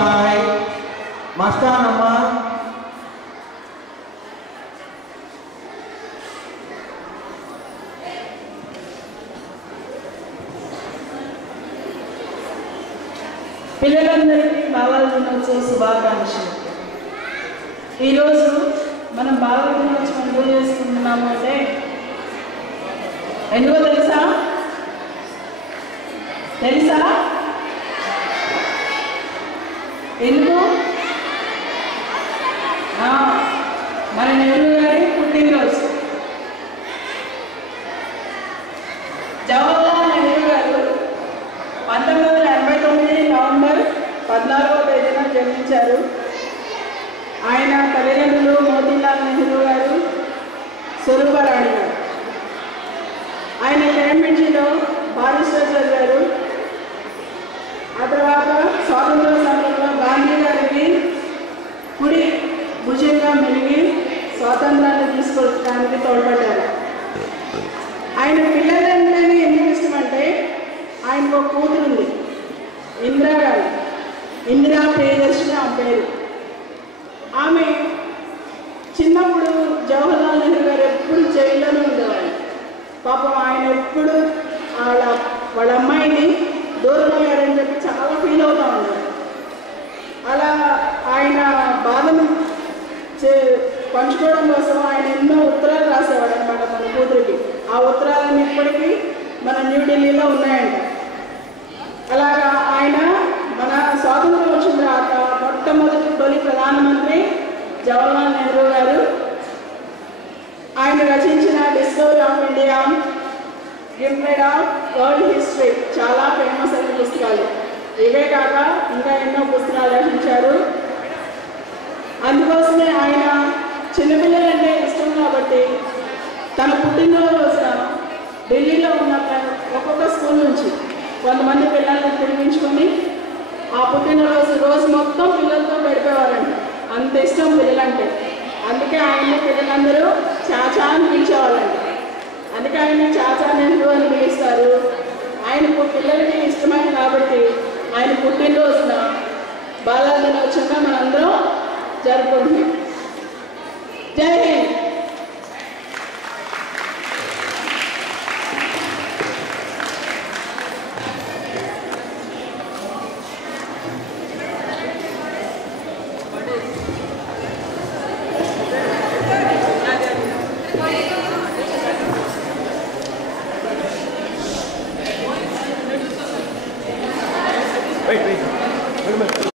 by Mastanamma. పిల్లలందరికీ బాలల దినోత్సవ శుభాకాంక్షలు. ఈరోజు మనం బాలల దినోత్సవం ఎందుకు చేసుకుంటున్నాము అంటే ఎందుకో తెలుసా? ఎందుకు? మన నెహ్రూ గారి పుట్టినరోజు. జవహర్లాల్ నెహ్రూ గారు 1989 నవంబర్ 14వ తేదీన జన్మించారు. ఆయన తల్లిదండ్రులు మోతీలాల్ నెహ్రూ గారు, స్వరూపరాణి గారు. ఆయన కేంబ్రిడ్జిలో బారిస్టర్ చదివారు. ఆ తర్వాత స్వాతంత్ర సమరంలో గాంధీ గారికి కుడి భుజంగా మెలిగి స్వాతంత్రాన్ని తీసుకొచ్చడానికి తోడ్పడ్డారు. ఆయన పిల్లలంటేనే ఎందుకు ఇష్టం అంటే ఆయనకు ఒక కూతురు ఉంది, ఇందిరా గారు. ఇందిరా ప్రియదర్శిని ఆ పేరు. ఆమె చిన్నప్పుడు జవహర్లాల్ నెహ్రూ గారు ఎప్పుడు జైల్లోనే ఉండేవారు. పాపం ఆయన ఎప్పుడు వాళ్ళ అమ్మాయిని దూరం అయ్యారని చెప్పి చాలా ఫీల్ అవుతూ ఉన్నారు. అలా ఆయన బాధను పంచుకోవడం కోసం ఆయన ఎన్నో ఉత్తరాలు రాసేవాడు అనమాట మన కూతురికి. ఆ ఉత్తరాలన్నీ ఇప్పటికీ మన న్యూఢిల్లీలో ఉన్నాయంట. అలాగా ఆయన మన స్వాతంత్రం వచ్చిన తర్వాత మొట్టమొదటి తొలి ప్రధానమంత్రి జవహర్లాల్ నెహ్రూ గారు. ఆయన రచించిన discovery of India, gifted of world history చాలా ఫేమస్ అయిన పుస్తకాలు. ఇవే కాక ఇంకా ఎన్నో పుస్తకాలు రచించారు. అందుకోసమే ఆయన చిన్నపిల్లలంటే ఇష్టం కాబట్టి తన పుట్టినరోజు రోజున ఢిల్లీలో ఉన్న ఒక్కొక్క స్కూల్ నుంచి కొంతమంది పిల్లల్ని పిలిపించుకొని ఆ రోజు మొత్తం పిల్లలతో గడిపేవారంట. అంత ఇష్టం పిల్లలంటే. అందుకే ఆయన్ని పిల్లలందరూ చాచా అని పిలిచేవాళ్ళంట. అందుకే ఆయన చాచా నెహ్రూ అని పిలుస్తారు. ఆయన పిల్లలకి ఇష్టమైన కాబట్టి ఆయన పుట్టినరోజున బాలల దినోత్సవంగా మనందరం జరుపుకుంటున్నాం. జై హింద్.